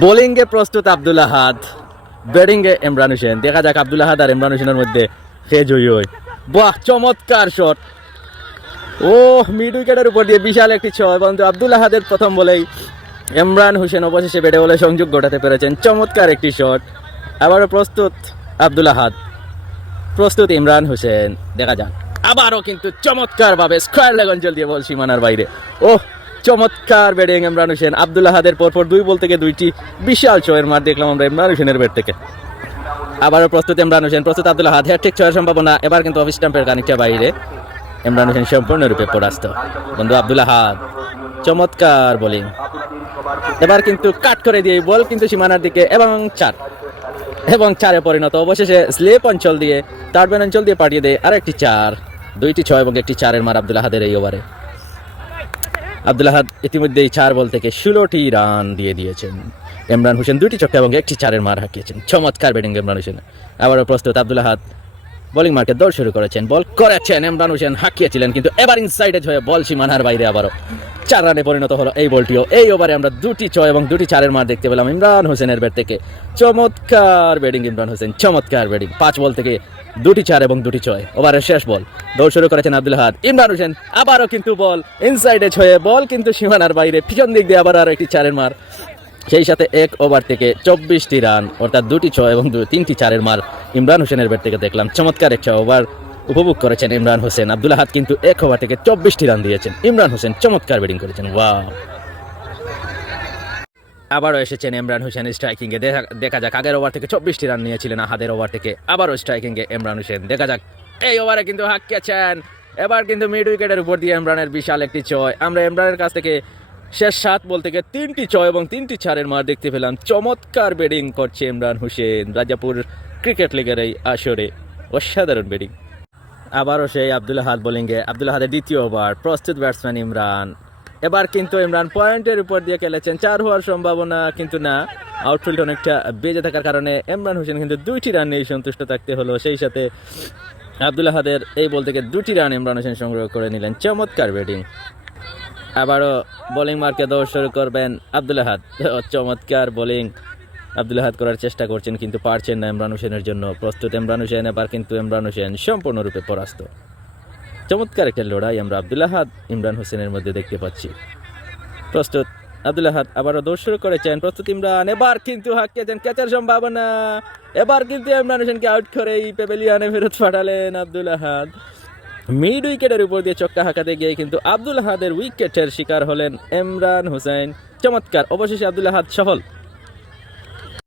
বোলিংয়ে প্রস্তুত আব্দুল আহাদ, ব্যাটিংয়ে ইমরান হোসেন। দেখা যাক আব্দুল আহাদ আর ইমরান হোসেনের মধ্যে সে জয়ী হয়। বাহ, চমৎকার শট ও মিড উইকেটের উপর দিয়ে বিশাল একটি ছয় বন্ধু। আব্দুল আহাদের প্রথম বলেই ইমরান হোসেন অবশেষে বেটে বলে সংযোগ ঘটাতে পেরেছেন। চমৎকার একটি শট আবারও প্রস্তুত আব্দুল আহাদ। প্রস্তুত ইমরান হোসেন। দেখা যাক। আবারও কিন্তু চমৎকার ভাবে স্কোয়ার অঞ্চল দিয়ে বল সীমানার বাইরে। ও চমৎকার ব্যাটিং ইমরান হোসেন। আব্দুল আহাদের পরপর দুই বল থেকে দুইটি বিশাল ছয়ের মার দেখলাম আমরা ইমরান হোসেনের ব্যাট থেকে। আবারও প্রস্তুত ইমরান হোসেন, প্রস্তুত আব্দুল আহাদ হ্যাট্রিক ছয়ের সম্ভাবনা, এবার কিন্তু অফ স্টাম্পের খানিকটা বাইরে। ইমরান হোসেন সম্পূর্ণরূপে পরাস্ত। বন্ধু আব্দুল আহাদ চমৎকার বোলিং এবার কিন্তু কাট করে দিয়ে বল কিন্তু সীমানার দিকে এবং চার। এবং চারে পরিণত। অবশেষে স্লেপ অঞ্চল দিয়ে টার্বেন অঞ্চল দিয়ে পাঠিয়ে দেয় আর একটি চার। দুইটি ছয় এবং একটি চারের মার আব্দুল আহাদের এই ওভারে আব্দুল আহাদ ইতিমধ্যেই চার বল থেকে ষোলোটি রান দিয়ে দিয়েছেন। ইমরান হোসেন দুটি চক্কা এবং একটি চারের মার হাঁকিয়েছেন। চমৎকার ব্যাটিং ইমরান হোসেন। আবারও প্রস্তুত আব্দুল আহাদ। বোলিং মার্কে দৌড় শুরু করেছেন, বল করেছেন, ইমরান হোসেন হাঁকিয়েছিলেন, কিন্তু এবার ইনসাইডে হয়ে বল সীমানার বাইরে আবারও। চার রানে পরিণত হলো এই বলটিও। এই ওভারে আমরা দুটি ছয় এবং দুটি চারের মার দেখতে পেলাম ইমরান হোসেনের ব্যাট থেকে। চমৎকার ব্যাটিং ইমরান হোসেন, চমৎকার ব্যাটিং। পাঁচ বল থেকে দুটি চার এবং দুটি ছয়। ওভারের শেষ বল। দৌড় শুরু করেছেন আব্দুল হাদ। ইমরান হোসেন আবারও কিন্তু বল ইনসাইডে ছয়ে বল কিন্তু সীমানার বাইরে, পিছন দিক দিয়ে আবার আরও একটি চারের মার। সেই সাথে এক ওভার থেকে চব্বিশটি রান, অর্থাৎ দুটি ছয় এবং দু- তিনটি চারের মার ইমরান হোসেনের ব্যাট থেকে দেখলাম। চমৎকার একটা ওভার উপভোগ করেছেন ইমরান হোসেন। আব্দুল আহাদ কিন্তু এক ওভার থেকে চব্বিশটি রান দিয়েছেন। ইমরান হোসেন চমৎকার ব্যাটিং করেছেন। ওয়াও। আবারও এসেছেন ইমরান হোসেন স্ট্রাইকিংয়ে। দেখা দেখা যাক, আগের ওভার থেকে চব্বিশটি রান নিয়েছিলেন, আহাদের ওভার থেকে আবারও স্ট্রাইকিংয়ে ইমরান হোসেন। দেখা যাক, এই ওভারে কিন্তু হাঁকিয়েছেন। এবার কিন্তু মিড উইকেটের উপর দিয়ে ইমরানের বিশাল একটি ছয়। আমরা ইমরানের কাছ থেকে শেষ সাত বল থেকে তিনটি ছয় এবং তিনটি চারের মার দেখতে পেলাম। চমৎকার ব্যাটিং করছে ইমরান হোসেন। রাজাপুর ক্রিকেট লিগের এই আসরে অসাধারণ ব্যাটিং আবারও সেই আব্দুল আহাদ বোলিংয়ে আব্দুল আহাদের দ্বিতীয় ওভার। প্রস্তুত ব্যাটসম্যান ইমরান। এবার কিন্তু ইমরান পয়েন্টের উপর দিয়ে খেলেছেন। চার হওয়ার সম্ভাবনা কিন্তু না। আউটফিল্ড অনেকটা বেজে থাকার কারণে ইমরান হোসেন কিন্তু দুইটি রান নিয়ে সন্তুষ্ট থাকতে হলো। সেই সাথে আব্দুল আহাদের এই বল থেকে দুটি রান ইমরান হোসেন সংগ্রহ করে নিলেন। চমৎকার ব্যাটিং আবারও বোলিং মার্কে দৌড় শুরু করবেন আব্দুল আহাদ। চমৎকার বোলিং আব্দুল আহাদ করার চেষ্টা করছেন, কিন্তু পারছেন না ইমরান হোসেনের জন্য। প্রস্তুত ইমরান হোসেন, এবার কিন্তু ইমরান হোসেন সম্পূর্ণরূপে পরাস্ত। চমৎকার একটা লড়াই আমরা আব্দুল আহাদ, ইমরান হোসেনের মধ্যে দেখতে পাচ্ছি। প্রস্তুত, আব্দুল আহাদ আবারও দৌড় শুরু করেছেন। প্রস্তুত ইমরান, এবার কিন্তু হাঁকিয়েছেন ক্যাচের সম্ভাবনা। এবার কিন্তু ইমরান হোসেনকে আউট করে এই পেবেলিয়ানে ফেরত পাঠালেন আব্দুল আহাদ। মিড উইকেটের উপর দিয়ে চক্কা হাঁকাতে গিয়ে কিন্তু আব্দুল হাদের উইকেটের শিকার হলেন এমরান হুসাইন। চমৎকার, অবশেষে আব্দুল হাদ সফল।